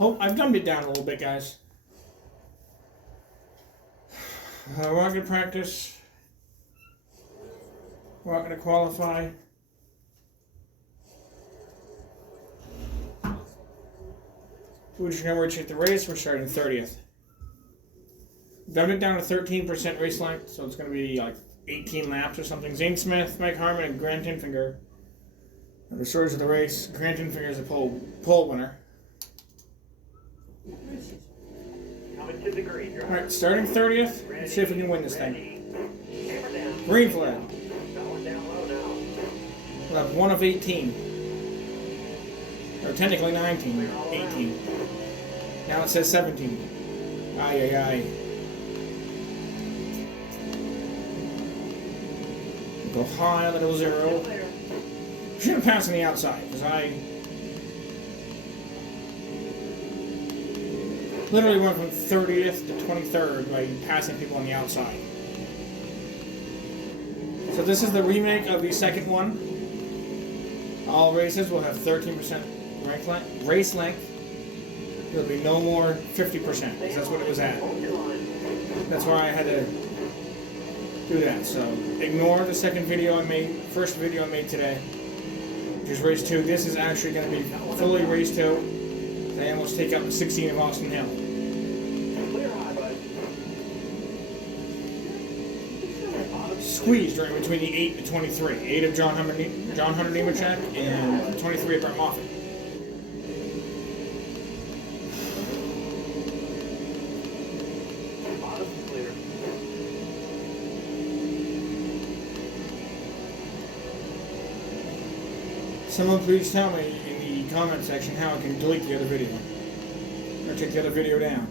Oh, I've dumbed it down a little bit, guys. We're not going to practice. We're not going to qualify. We're just going to reach at the race. We're starting 30th. Dumbed it down to 13% race length, so it's going to be like 18 laps or something. Zane Smith, Mike Harmon, and Grant Infinger are the stewards of the race. Grant Infinger is the pole winner. Alright, starting 30th. Let's see if we can win this thing. Green flag. We'll have 1 of 18. Or technically 19. 18. Now it says 17. Aye, aye, aye. Go high on the little zero. Should have passed on the outside, because I literally went from 30th to 23rd by passing people on the outside. So this is the remake of the second one. All races will have 13% race length. There'll be no more 50%, because that's what it was at. That's why I had to do that. So ignore the second video I made, first video I made today, which is race 2. This is actually going to be fully race 2. They almost take out the 16 of Austin Hill. Squeezed right between the 8 and 23. 8 of John Hunter Nemechek and 23 of Brett Moffitt. Someone please tell me in the comment section how I can delete the other video. Or take the other video down.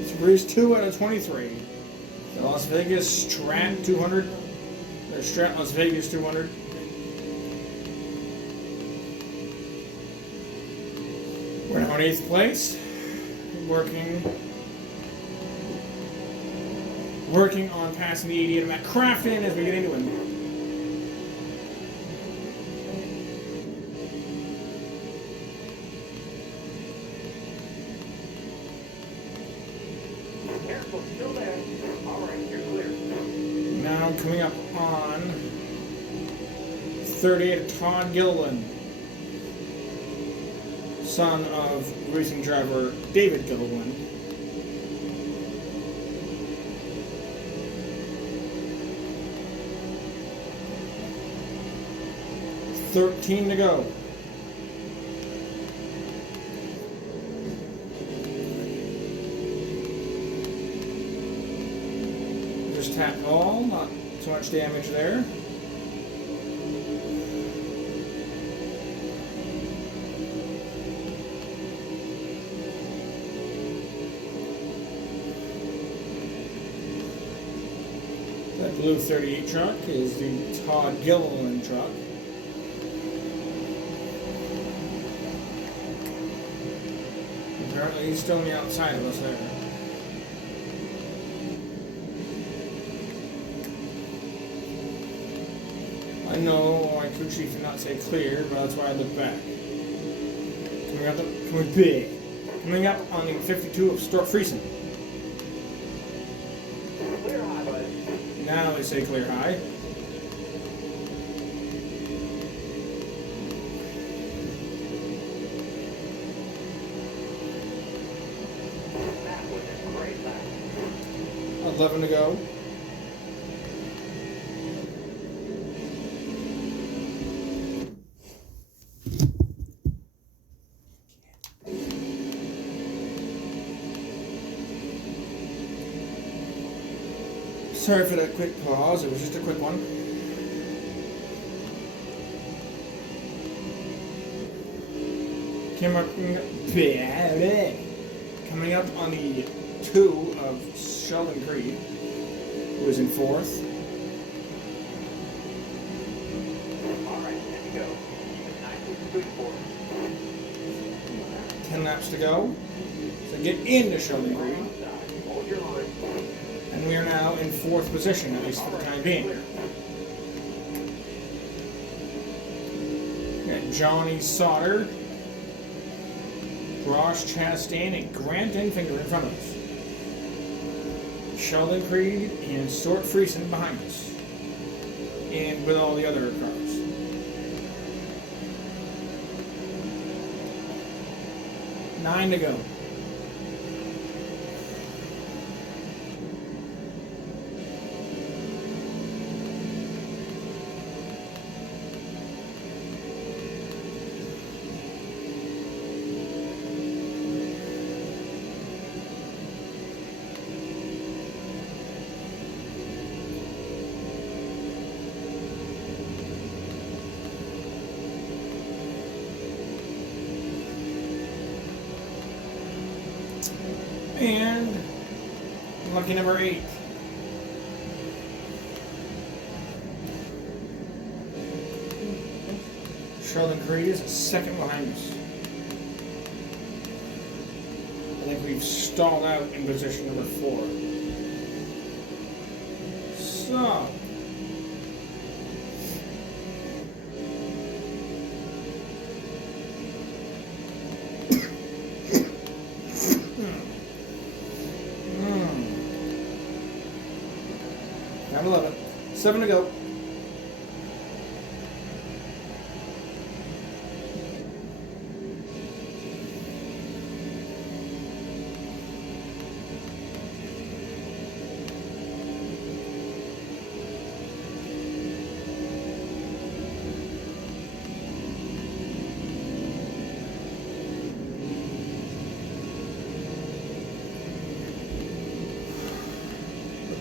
It's race 2 out of 23. The Las Vegas Strat 200. Or Strat Las Vegas 200. We're now in 8th place. Working on passing the 88 of Matt Crafton as we get into him. Careful, still there. All right, you're clear. Now coming up on 38, Todd Gilliland, son of racing driver David Gilliland. $13 to go. Just tap ball, not too much damage there. That blue 38 truck is the Todd Gilliland truck. Apparently he's still on the outside of us there. I know my crew chief did not say clear, but that's why I look back. Coming up on the 52 of Stuart Friesen. Clear high, bud. Now they say clear high. That was a great lap. 11 to go. Sorry for that quick pause, it was just a quick one. Coming up on the 2 of Sheldon Creed, who is in 4th. All right, there you go. Keep it nice and smooth for us. 10 laps to go. So get into Sheldon Creed. Hold your line. And we are now in 4th position, at least for the time being. We got Johnny Sauter, Ross Chastain, and Grant Enfinger in front of us. Sheldon Creed and Stuart Friesen behind us. And with all the other cars. Nine to go. And lucky number 8. Sheldon Creed is 2nd behind us. I think we've stalled out in position number 4. So down 11. 7 to go.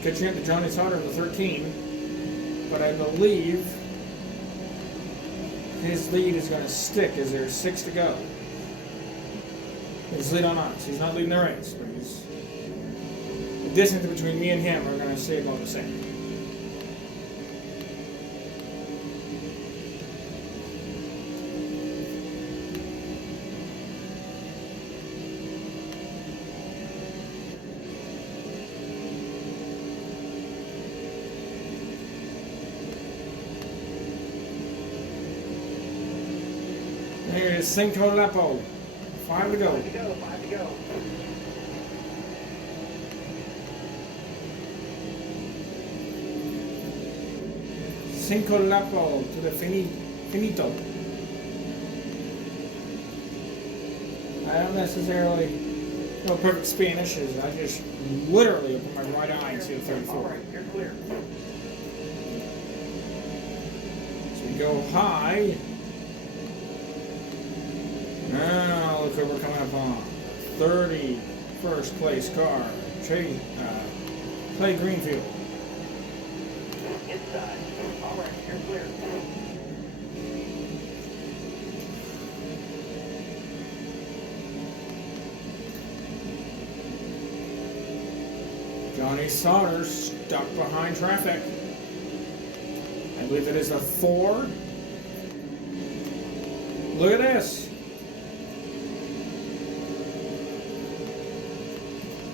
Catching up to Johnny Sauter in the 13, but I believe his lead is going to stick as there's 6 to go. His lead on us. He's not leading the race, but the distance between me and him are going to stay about the same. Here's Cinco Lepo. 5 to go. 5 to go. 5 to go. Cinco Lepo to the finito. I don't necessarily know perfect Spanish is. I just literally open my right eye and see the 34. All right, you're clear. So we go high. Now look what we're coming up on. 31st place car. Clay Greenfield. Inside. All right, you're clear. Johnny Sauter stuck behind traffic. I believe it is a 4. Look at this.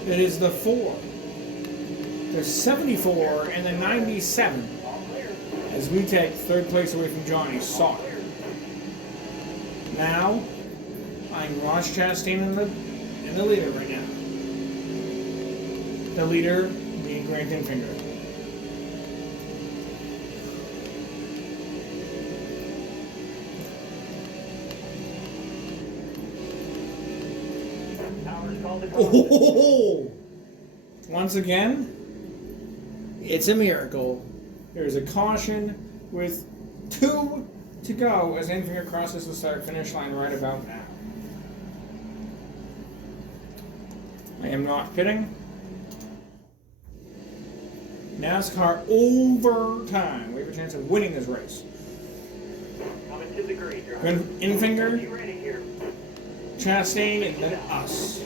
It is the 4. The 74 and the 97 All clear. as we take 3rd place away from Johnny Sauter. Now, I'm Ross Chastain in the leader right now. The leader being Grant Enfinger. Towers called the Oh! Once again, it's a miracle. There's a caution with 2 to go as Enfinger crosses the start-finish line right about now. I am not pitting. NASCAR overtime. We have a chance of winning this race. Coming to the green. You're Enfinger, Be ready here. Chastain, and then us.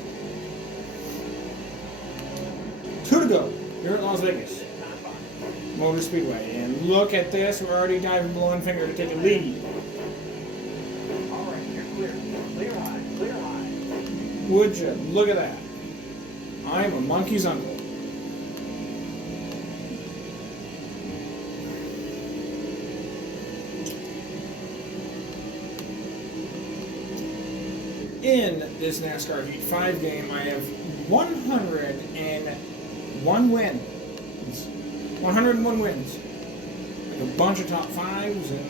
2 to go here at Las Vegas Motor Speedway. And look at this. We're already diving below Enfinger to take a lead. All right, you're clear. Clear high. Clear high. Would you? Look at that. I'm a monkey's uncle. in this NASCAR Heat 5 game, I have 101 wins. 101 wins. Like a bunch of top fives and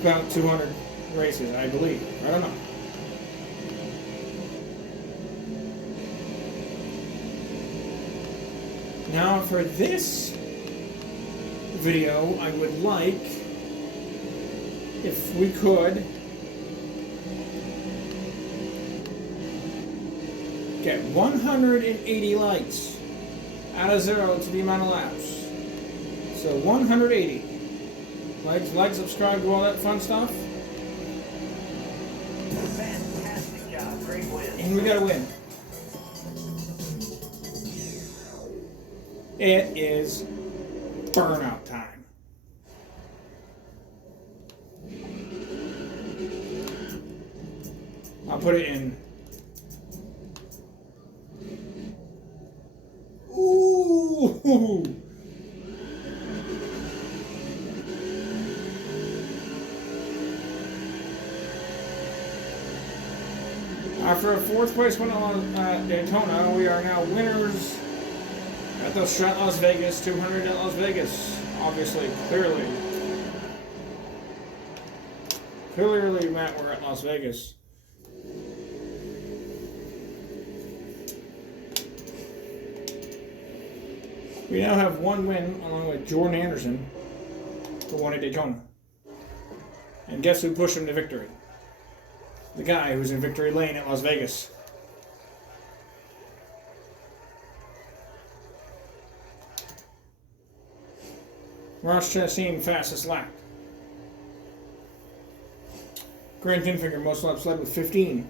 about 200 races, I believe. I don't know. Now for this video, I would like, if we could, get 180 likes out of 0 to the amount of laps. So 180. Like, subscribe, do all that fun stuff. Fantastic job. Great win. And we gotta win. It is burnout time. I'll put it in. Ooh! After a 4th place win at Daytona, we are now winners at the Strat Las Vegas, 200 at Las Vegas. Obviously, clearly, Matt, we're at Las Vegas. We now have 1 win along with Jordan Anderson, who won at Daytona. And guess who pushed him to victory? The guy who was in victory lane at Las Vegas. Ross Chastain, fastest lap. Grant Kinfinger, most laps led with 15.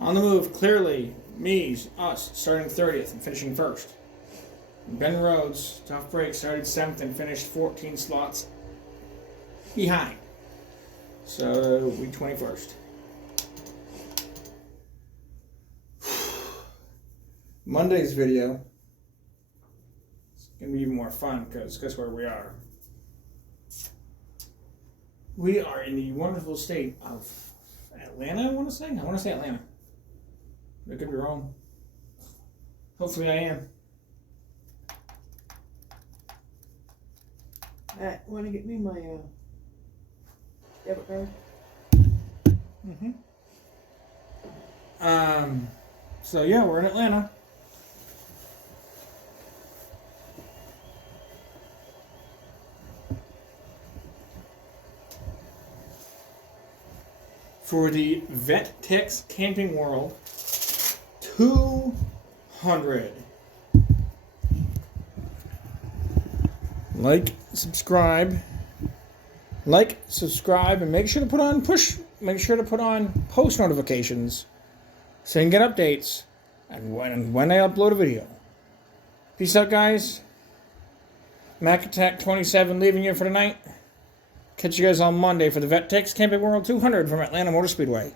On the move, clearly, us, starting 30th and finishing 1st. Ben Rhodes, tough break, started 7th and finished 14 slots behind. So, we 21st. Monday's video is going to be even more fun because guess where we are? We are in the wonderful state of Atlanta, I want to say. I want to say Atlanta. I could be wrong. Hopefully I am. Matt, want to get me my debit card? So yeah, we're in Atlanta. For the Vet Tex Camping World 200. Like, subscribe, and make sure to put on post notifications so you can get updates and when I upload a video. Peace out, guys. Mac Attack 27 leaving you for tonight. Catch you guys on Monday for the Vet Tex Camping World 200 from Atlanta Motor Speedway.